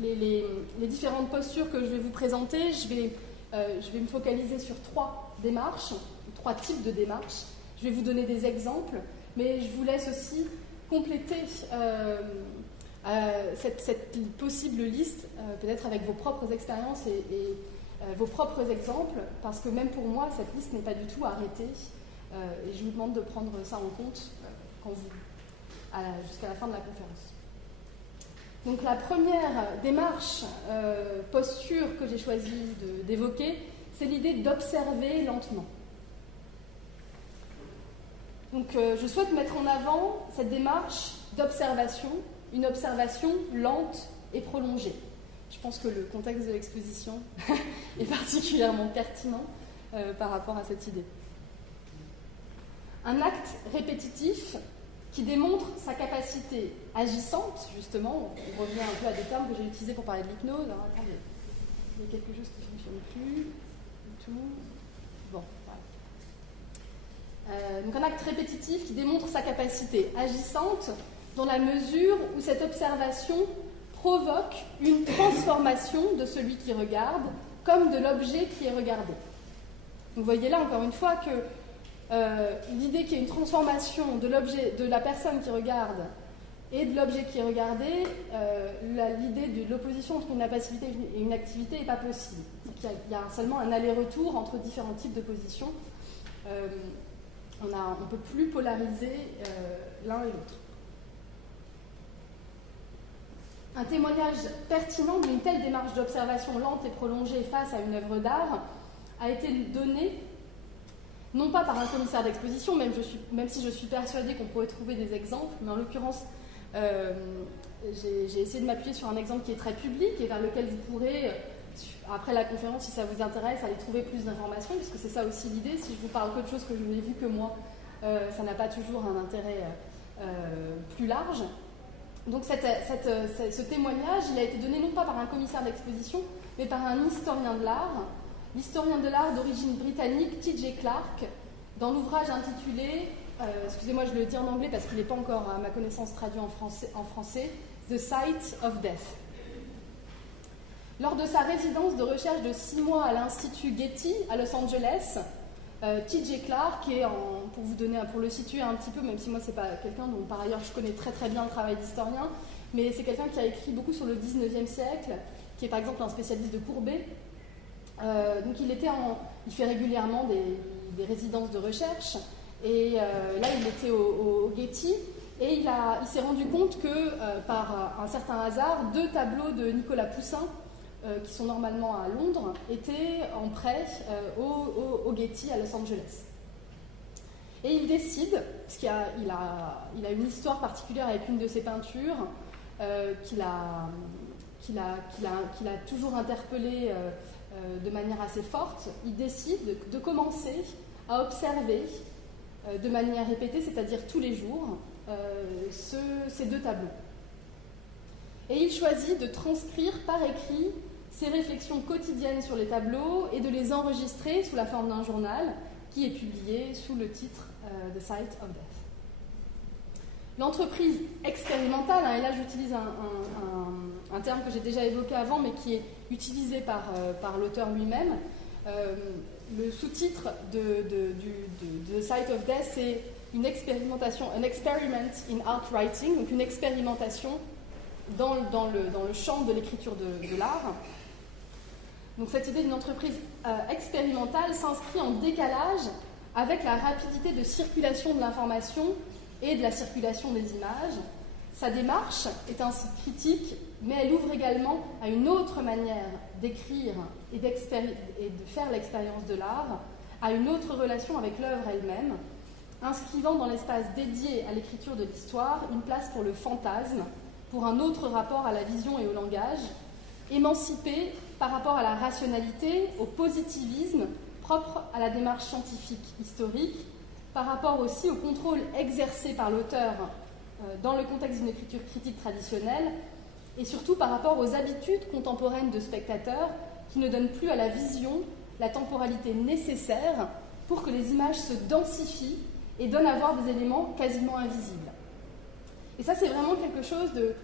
les différentes postures que je vais vous présenter, je vais me focaliser sur 3 démarches, 3 types de démarches. Je vais vous donner des exemples, mais je vous laisse aussi compléter cette possible liste, peut-être avec vos propres expériences et vos propres exemples, parce que même pour moi, cette liste n'est pas du tout arrêtée, et je vous demande de prendre ça en compte jusqu'à la fin de la conférence. Donc la première démarche, posture que j'ai choisi d'évoquer, c'est l'idée d'observer lentement. Donc je souhaite mettre en avant cette démarche d'observation, une observation lente et prolongée. Je pense que le contexte de l'exposition est particulièrement pertinent par rapport à cette idée. Un acte répétitif qui démontre sa capacité agissante, justement, on revient un peu à des termes que j'ai utilisés pour parler de l'hypnose. Alors, attendez, il y a quelque chose qui ne fonctionne plus. Tout. Bon, voilà. Donc un acte répétitif qui démontre sa capacité agissante dans la mesure où cette observation provoque une transformation de celui qui regarde comme de l'objet qui est regardé. Donc vous voyez là encore une fois que l'idée qu'il y ait une transformation de l'objet, de la personne qui regarde et de l'objet qui est regardé, l'idée de l'opposition entre une passivité et une activité n'est pas possible. Il y a seulement un aller-retour entre différents types de positions. On ne peut plus polariser l'un et l'autre. Un témoignage pertinent d'une telle démarche d'observation lente et prolongée face à une œuvre d'art a été donné non pas par un commissaire d'exposition, même si je suis persuadée qu'on pourrait trouver des exemples, mais en l'occurrence, j'ai essayé de m'appuyer sur un exemple qui est très public et vers lequel vous pourrez, après la conférence, si ça vous intéresse, aller trouver plus d'informations, puisque c'est ça aussi l'idée. Si je vous parle que de choses que je n'ai vues que moi, ça n'a pas toujours un intérêt plus large. Donc ce témoignage, il a été donné non pas par un commissaire d'exposition, mais par un historien de l'art. L'historien de l'art d'origine britannique, T.J. Clarke, dans l'ouvrage intitulé, excusez-moi je le dis en anglais parce qu'il n'est pas encore à ma connaissance traduit en français, The Site of Death. Lors de sa résidence de recherche de 6 mois à l'Institut Getty à Los Angeles, T.J. Clarke est, pour le situer un petit peu, même si moi c'est pas quelqu'un dont par ailleurs je connais très très bien le travail d'historien, mais c'est quelqu'un qui a écrit beaucoup sur le 19e siècle, qui est par exemple un spécialiste de Courbet. Donc il fait régulièrement des résidences de recherche et là il était au Getty et il s'est rendu compte que par un certain hasard 2 tableaux de Nicolas Poussin qui sont normalement à Londres étaient en prêt au Getty à Los Angeles. Et il décide, parce qu'il a une histoire particulière avec une de ses peintures qu'il a toujours interpellé de manière assez forte, il décide de commencer à observer de manière répétée, c'est-à-dire tous les jours, ces 2 tableaux. Et il choisit de transcrire par écrit ses réflexions quotidiennes sur les tableaux et de les enregistrer sous la forme d'un journal qui est publié sous le titre The Site of Death. L'entreprise expérimentale, et là j'utilise un terme que j'ai déjà évoqué avant, mais qui est utilisé par l'auteur lui-même. Le sous-titre de The Site of Death, c'est une expérimentation, an experiment in art writing, donc une expérimentation dans le champ de l'écriture de l'art. Donc cette idée d'une entreprise expérimentale s'inscrit en décalage avec la rapidité de circulation de l'information et de la circulation des images. Sa démarche est ainsi critique, mais elle ouvre également à une autre manière d'écrire et de faire l'expérience de l'art, à une autre relation avec l'œuvre elle-même, inscrivant dans l'espace dédié à l'écriture de l'histoire une place pour le fantasme, pour un autre rapport à la vision et au langage, émancipé par rapport à la rationalité, au positivisme propre à la démarche scientifique historique, par rapport aussi au contrôle exercé par l'auteur dans le contexte d'une écriture critique traditionnelle, et surtout par rapport aux habitudes contemporaines de spectateurs qui ne donnent plus à la vision la temporalité nécessaire pour que les images se densifient et donnent à voir des éléments quasiment invisibles. Et ça, c'est vraiment quelque chose de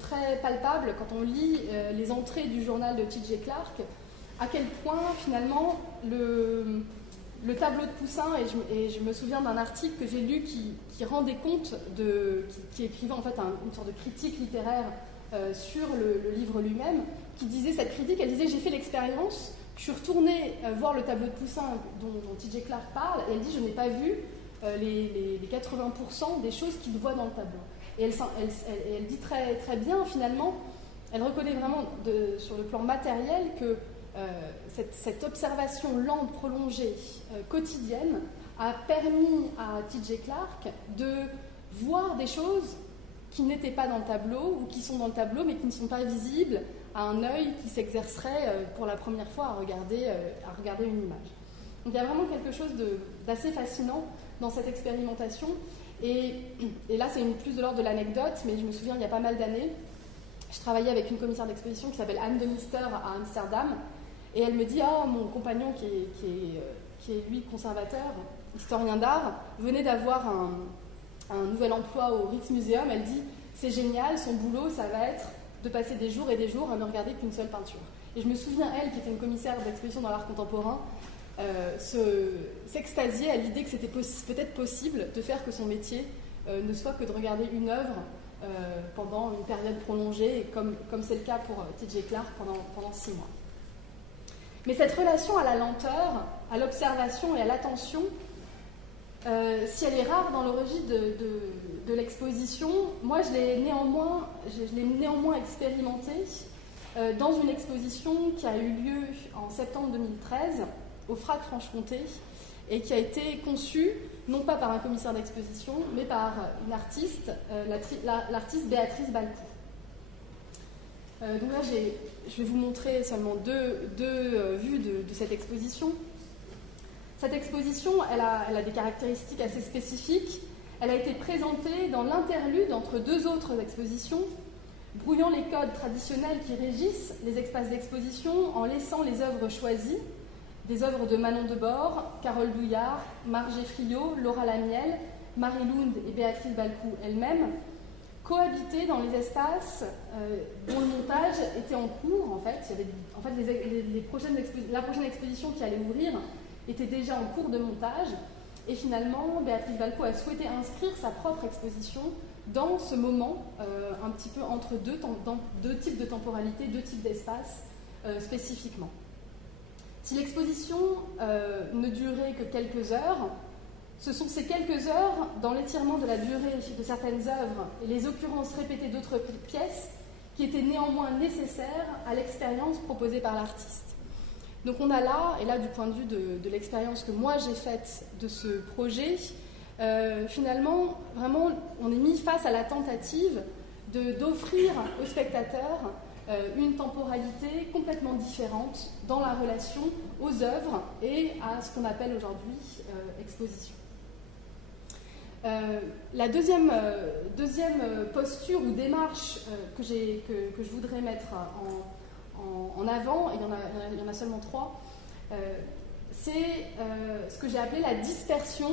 très palpable quand on lit les entrées du journal de T.J. Clarke, à quel point finalement le tableau de Poussin, et je me souviens d'un article que j'ai lu qui rendait compte, qui écrivait en fait une sorte de critique littéraire sur le livre lui-même, qui disait, cette critique, elle disait, j'ai fait l'expérience, je suis retournée voir le tableau de Poussin dont T.J. Clarke parle, et elle dit, je n'ai pas vu les 80% des choses qu'il voit dans le tableau. Et elle dit très, très bien, finalement, elle reconnaît vraiment sur le plan matériel que cette observation lente, prolongée, quotidienne, a permis à T.J. Clarke de voir des choses qui n'étaient pas dans le tableau ou qui sont dans le tableau mais qui ne sont pas visibles à un œil qui s'exercerait pour la première fois à regarder une image. Donc il y a vraiment quelque chose d'assez fascinant dans cette expérimentation. Et là, c'est plus de l'ordre de l'anecdote, mais je me souviens, il y a pas mal d'années, je travaillais avec une commissaire d'exposition qui s'appelle Anne de Mister à Amsterdam, et elle me dit « Ah, mon compagnon qui est lui conservateur, historien d'art, venait d'avoir un nouvel emploi au Rijksmuseum. Elle dit « C'est génial, son boulot, ça va être de passer des jours et des jours à ne regarder qu'une seule peinture. » Et je me souviens, elle, qui était une commissaire d'exposition dans l'art contemporain, s'extasier à l'idée que c'était peut-être possible de faire que son métier ne soit que de regarder une œuvre pendant une période prolongée, et comme c'est le cas pour T.J. Clark pendant 6 mois. Mais cette relation à la lenteur, à l'observation et à l'attention, si elle est rare dans le registre de l'exposition, moi je l'ai néanmoins expérimentée dans une exposition qui a eu lieu en septembre 2013 au FRAC-Franche-Comté et qui a été conçue non pas par un commissaire d'exposition mais par une artiste, l'artiste Béatrice Balcou. Donc là je vais vous montrer seulement deux vues de cette exposition. Cette exposition, elle a des caractéristiques assez spécifiques. Elle a été présentée dans l'interlude entre 2 autres expositions, brouillant les codes traditionnels qui régissent les espaces d'exposition en laissant les œuvres choisies, des œuvres de Manon Debord, Carole Douillard, Margé Friot, Laura Lamiel, Marie Lund et Béatrice Balcou elle-même, cohabiter dans les espaces dont le montage était en cours. En fait, la prochaine exposition qui allait ouvrir était déjà en cours de montage, et finalement Béatrice Balcou a souhaité inscrire sa propre exposition dans ce moment un petit peu entre deux types de temporalité, 2 types d'espaces spécifiquement. Si l'exposition ne durait que quelques heures, ce sont ces quelques heures, dans l'étirement de la durée de certaines œuvres et les occurrences répétées d'autres pièces, qui étaient néanmoins nécessaires à l'expérience proposée par l'artiste. Donc on a là, et là du point de vue de l'expérience que moi j'ai faite de ce projet, finalement, vraiment, on est mis face à la tentative d'offrir aux spectateurs une temporalité complètement différente dans la relation aux œuvres et à ce qu'on appelle aujourd'hui exposition. La deuxième posture ou démarche que je voudrais mettre en avant, et il y en a seulement 3, c'est ce que j'ai appelé la dispersion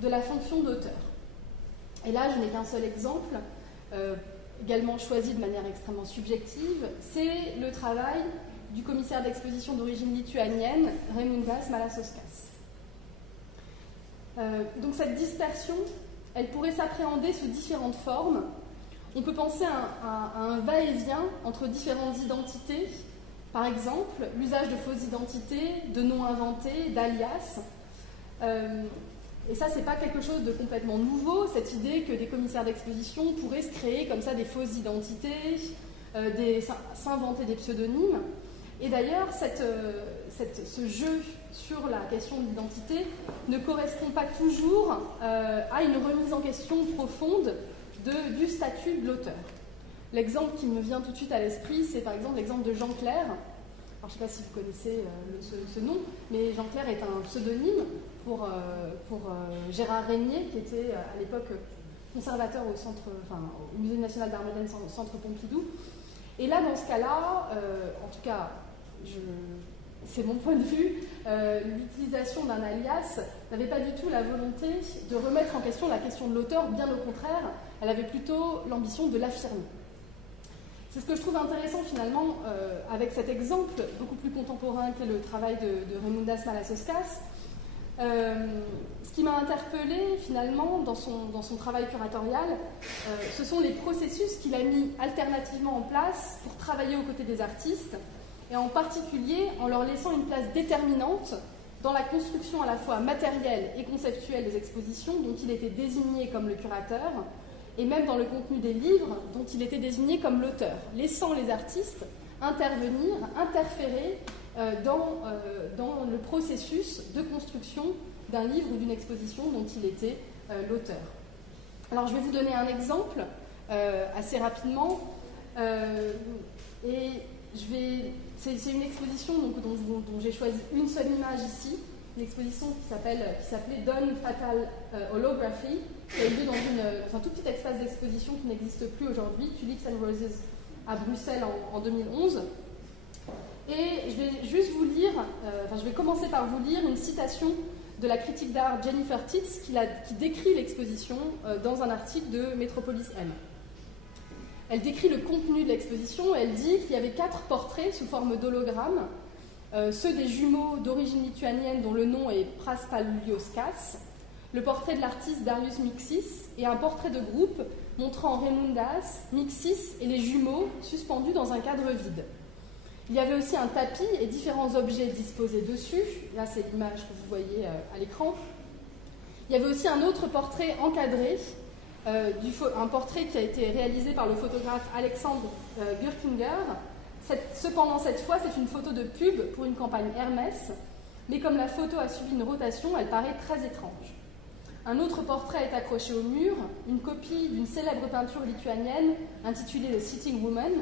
de la fonction d'auteur. Et là, je n'ai qu'un seul exemple, également choisi de manière extrêmement subjective, c'est le travail du commissaire d'exposition d'origine lituanienne, Raimundas Malasauskas. Donc cette dispersion, elle pourrait s'appréhender sous différentes formes. On peut penser à un va-et-vient entre différentes identités, par exemple l'usage de fausses identités, de noms inventés, d'alias. Et ça, c'est pas quelque chose de complètement nouveau, cette idée que des commissaires d'exposition pourraient se créer comme ça des fausses identités, s'inventer des pseudonymes. Et d'ailleurs, ce jeu sur la question de l'identité ne correspond pas toujours à une remise en question profonde du statut de l'auteur. L'exemple qui me vient tout de suite à l'esprit, c'est par exemple l'exemple de Jean Clair. Alors, je ne sais pas si vous connaissez ce nom, mais Jean Clair est un pseudonyme pour Gérard Régnier, qui était à l'époque conservateur au Musée national d'art moderne, au Centre Pompidou. Et là, dans ce cas-là, en tout cas, c'est mon point de vue, l'utilisation d'un alias n'avait pas du tout la volonté de remettre en question la question de l'auteur, bien au contraire, elle avait plutôt l'ambition de l'affirmer. C'est ce que je trouve intéressant finalement avec cet exemple beaucoup plus contemporain qu'est le travail de Raimundas Malasauskas. Ce qui m'a interpellée finalement dans son travail curatorial, ce sont les processus qu'il a mis alternativement en place pour travailler aux côtés des artistes, et en particulier en leur laissant une place déterminante dans la construction à la fois matérielle et conceptuelle des expositions dont il était désigné comme le curateur, et même dans le contenu des livres dont il était désigné comme l'auteur, laissant les artistes intervenir, interférer dans le processus de construction d'un livre ou d'une exposition dont il était l'auteur. Alors je vais vous donner un exemple assez rapidement. Et c'est une exposition dont j'ai choisi une seule image ici, une exposition qui s'appelait Dawn Fatal Holography, qui a eu lieu dans un tout petit espace d'exposition qui n'existe plus aujourd'hui, Tulips and Roses à Bruxelles en 2011. Et je vais juste vous lire, je vais commencer par vous lire une citation de la critique d'art Jennifer Titz qui décrit l'exposition dans un article de Metropolis M. Elle décrit le contenu de l'exposition, elle dit qu'il y avait 4 portraits sous forme d'hologramme, ceux des jumeaux d'origine lituanienne dont le nom est Praspaliauskas, le portrait de l'artiste Darius Mixis et un portrait de groupe montrant Raimundas, Mixis et les jumeaux suspendus dans un cadre vide. Il y avait aussi un tapis et différents objets disposés dessus. Là, c'est l'image que vous voyez à l'écran. Il y avait aussi un autre portrait encadré, un portrait qui a été réalisé par le photographe Alexandre Gürkinger. Cependant, cette fois, c'est une photo de pub pour une campagne Hermès, mais comme la photo a subi une rotation, elle paraît très étrange. Un autre portrait est accroché au mur, une copie d'une célèbre peinture lituanienne intitulée The Sitting Woman.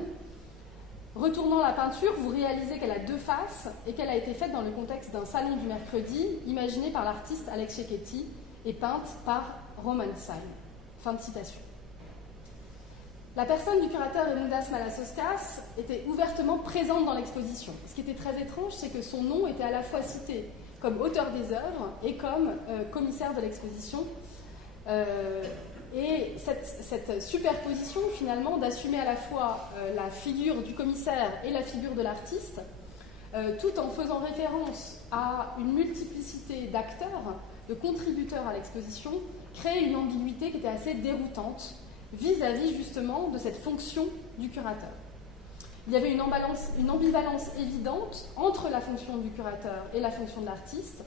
Retournant la peinture, vous réalisez qu'elle a 2 faces et qu'elle a été faite dans le contexte d'un salon du mercredi, imaginé par l'artiste Alex Cecchetti et peinte par Roman Syme. Fin de citation. La personne du curateur Raimundas Malasauskas était ouvertement présente dans l'exposition. Ce qui était très étrange, c'est que son nom était à la fois cité comme auteur des œuvres et comme commissaire de l'exposition. Et cette superposition, finalement, d'assumer à la fois la figure du commissaire et la figure de l'artiste, tout en faisant référence à une multiplicité d'acteurs, de contributeurs à l'exposition, crée une ambiguïté qui était assez déroutante vis-à-vis, justement, de cette fonction du curateur. Il y avait une ambivalence évidente entre la fonction du curateur et la fonction de l'artiste.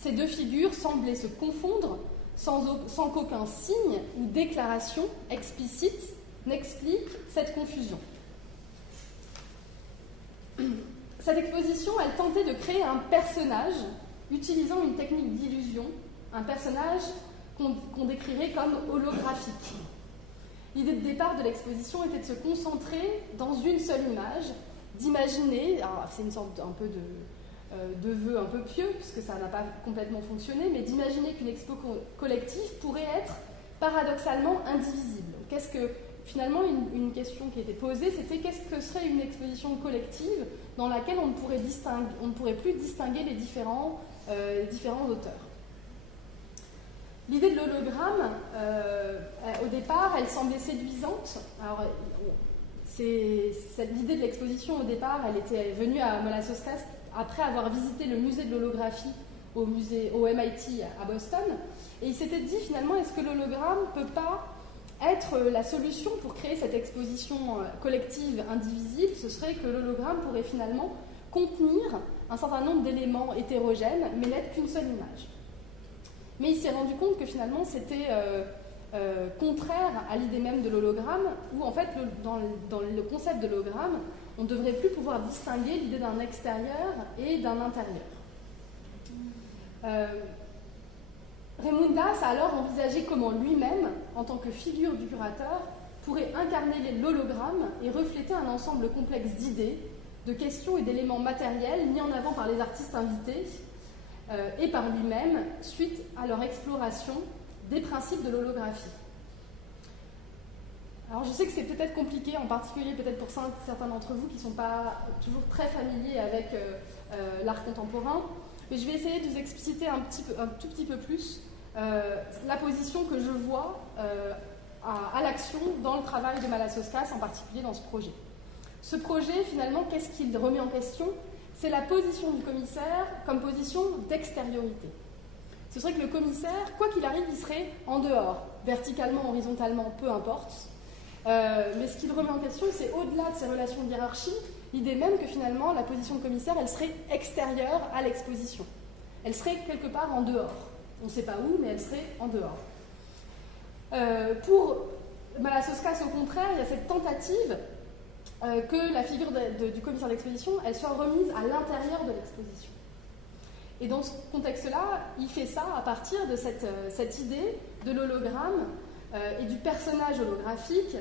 Ces 2 figures semblaient se confondre sans qu'aucun signe ou déclaration explicite n'explique cette confusion. Cette exposition, elle tentait de créer un personnage utilisant une technique d'illusion, un personnage qu'on décrirait comme holographique. L'idée de départ de l'exposition était de se concentrer dans une seule image, d'imaginer, c'est une sorte un peu de vœu un peu pieux, puisque ça n'a pas complètement fonctionné, mais d'imaginer qu'une expo collective pourrait être paradoxalement indivisible. Qu'est-ce que, finalement, une question qui était posée, c'était qu'est-ce que serait une exposition collective dans laquelle on ne pourrait plus distinguer les différents auteurs. L'idée de l'hologramme, au départ, elle semblait séduisante. Alors, l'idée de l'exposition, au départ, elle était venue à Malasauskas après avoir visité le musée de l'holographie au MIT à Boston. Et il s'était dit, finalement, est-ce que l'hologramme ne peut pas être la solution pour créer cette exposition collective indivisible? Ce serait que l'hologramme pourrait finalement contenir un certain nombre d'éléments hétérogènes, mais n'être qu'une seule image. Mais il s'est rendu compte que finalement c'était contraire à l'idée même de l'hologramme, où en fait dans le concept de l'hologramme, on ne devrait plus pouvoir distinguer l'idée d'un extérieur et d'un intérieur. Raimundas a alors envisagé comment lui-même, en tant que figure du curateur, pourrait incarner l'hologramme et refléter un ensemble complexe d'idées, de questions et d'éléments matériels mis en avant par les artistes invités et par lui-même, suite à leur exploration des principes de l'holographie. Alors je sais que c'est peut-être compliqué, en particulier peut-être pour certains d'entre vous qui ne sont pas toujours très familiers avec l'art contemporain, mais je vais essayer de vous expliciter un tout petit peu plus la position que je vois à l'action dans le travail de Malasauskas, en particulier dans ce projet. Ce projet, finalement, qu'est-ce qu'il remet en question? C'est la position du commissaire comme position d'extériorité. Ce serait que le commissaire, quoi qu'il arrive, il serait en dehors, verticalement, horizontalement, peu importe. Mais ce qu'il remet en question, c'est au-delà de ces relations de hiérarchie, l'idée même que finalement, la position de commissaire, elle serait extérieure à l'exposition. Elle serait quelque part en dehors. On ne sait pas où, mais elle serait en dehors. Pour Malasauskas, au contraire, il y a cette tentative que la figure du commissaire d'exposition, elle soit remise à l'intérieur de l'exposition. Et dans ce contexte-là, il fait ça à partir de cette idée de l'hologramme et du personnage holographique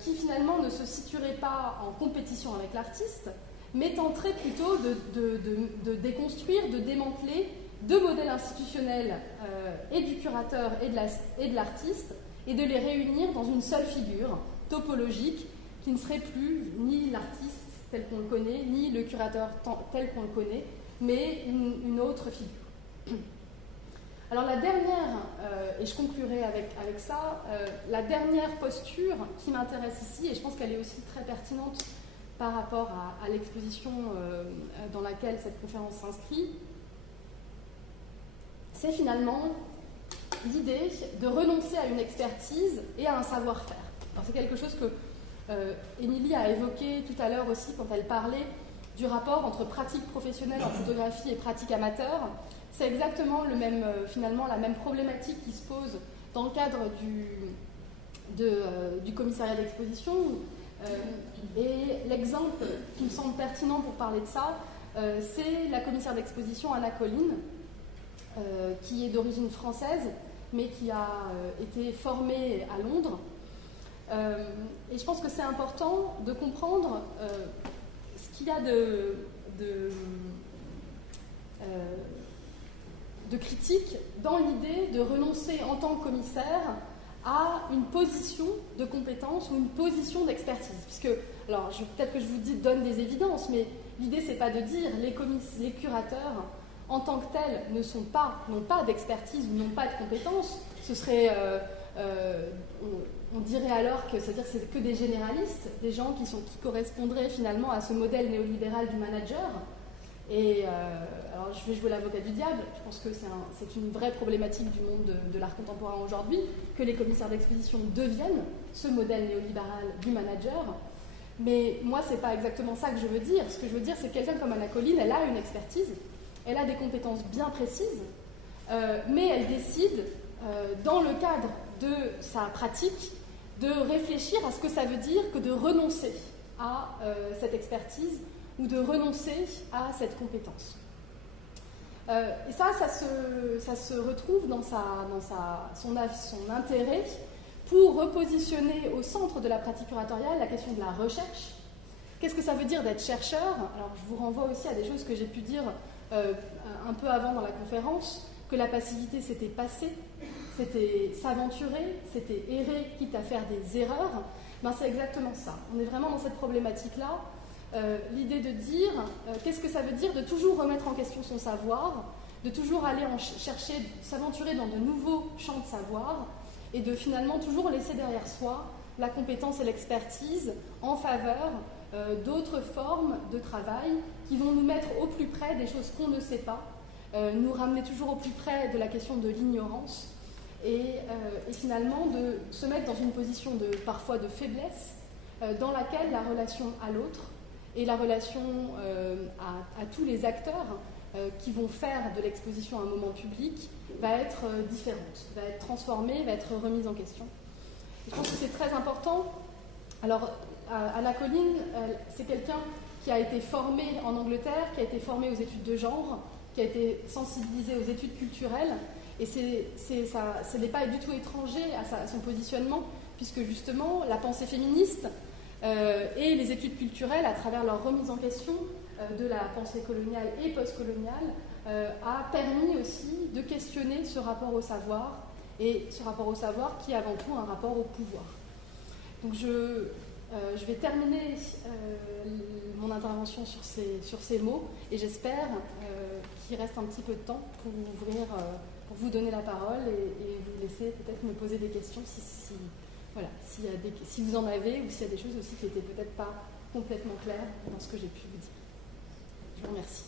qui finalement ne se situerait pas en compétition avec l'artiste, mais tenterait plutôt de déconstruire, de démanteler deux modèles institutionnels et du curateur et de l'artiste, et de les réunir dans une seule figure topologique qui ne serait plus ni l'artiste tel qu'on le connaît, ni le curateur tel qu'on le connaît, mais une autre figure. Alors la dernière, et je conclurai avec ça, la dernière posture qui m'intéresse ici, et je pense qu'elle est aussi très pertinente par rapport à l'exposition dans laquelle cette conférence s'inscrit, c'est finalement l'idée de renoncer à une expertise et à un savoir-faire. Alors c'est quelque chose que Émilie a évoqué tout à l'heure aussi quand elle parlait du rapport entre pratique professionnelle en photographie et pratique amateur. C'est exactement finalement la même problématique qui se pose dans le cadre du commissariat d'exposition. Et l'exemple qui me semble pertinent pour parler de ça, c'est la commissaire d'exposition Anna Colline, qui est d'origine française, mais qui a été formée à Londres. Et je pense que c'est important de comprendre ce qu'il y a de critique dans l'idée de renoncer en tant que commissaire à une position de compétence ou une position d'expertise. Puisque, alors peut-être que je vous donne des évidences, mais l'idée c'est pas de dire les curateurs en tant que tels n'ont pas d'expertise ou n'ont pas de compétences. Ce serait, on dirait alors que c'est-à-dire que c'est que des généralistes, des gens qui correspondraient finalement à ce modèle néolibéral du manager. Et alors je vais jouer l'avocat du diable, je pense que c'est une vraie problématique du monde de l'art contemporain aujourd'hui, que les commissaires d'exposition deviennent ce modèle néolibéral du manager. Mais moi, c'est pas exactement ça que je veux dire. Ce que je veux dire, c'est que quelqu'un comme Anna Colline, elle a une expertise, elle a des compétences bien précises, mais elle décide, dans le cadre de sa pratique, de réfléchir à ce que ça veut dire que de renoncer à cette expertise ou de renoncer à cette compétence. Et ça se retrouve dans son intérêt pour repositionner au centre de la pratique curatoriale la question de la recherche. Qu'est-ce que ça veut dire d'être chercheur? Alors je vous renvoie aussi à des choses que j'ai pu dire un peu avant dans la conférence, que la passivité c'était passer, c'était s'aventurer, c'était errer quitte à faire des erreurs. Ben, c'est exactement ça. On est vraiment dans cette problématique-là. L'idée de dire qu'est-ce que ça veut dire de toujours remettre en question son savoir, de toujours aller chercher, s'aventurer dans de nouveaux champs de savoir et de finalement toujours laisser derrière soi la compétence et l'expertise en faveur d'autres formes de travail qui vont nous mettre au plus près des choses qu'on ne sait pas, nous ramener toujours au plus près de la question de l'ignorance et finalement de se mettre dans une position parfois de faiblesse dans laquelle la relation à l'autre et la relation à tous les acteurs qui vont faire de l'exposition un moment public va être différente, va être transformée, va être remise en question. Et je pense que c'est très important. Alors, Anna Colline, c'est quelqu'un qui a été formé en Angleterre, qui a été formé aux études de genre, qui a été sensibilisé aux études culturelles, et ce n'est pas du tout étranger à son positionnement, puisque justement, la pensée féministe et les études culturelles, à travers leur remise en question de la pensée coloniale et postcoloniale, a permis aussi de questionner ce rapport au savoir, et ce rapport au savoir qui est avant tout un rapport au pouvoir. Donc je vais terminer mon intervention sur ces mots, et j'espère qu'il reste un petit peu de temps pour vous donner la parole et vous laisser peut-être me poser des questions si vous en avez, ou s'il y a des choses aussi qui n'étaient peut-être pas complètement claires dans ce que j'ai pu vous dire. Je vous remercie.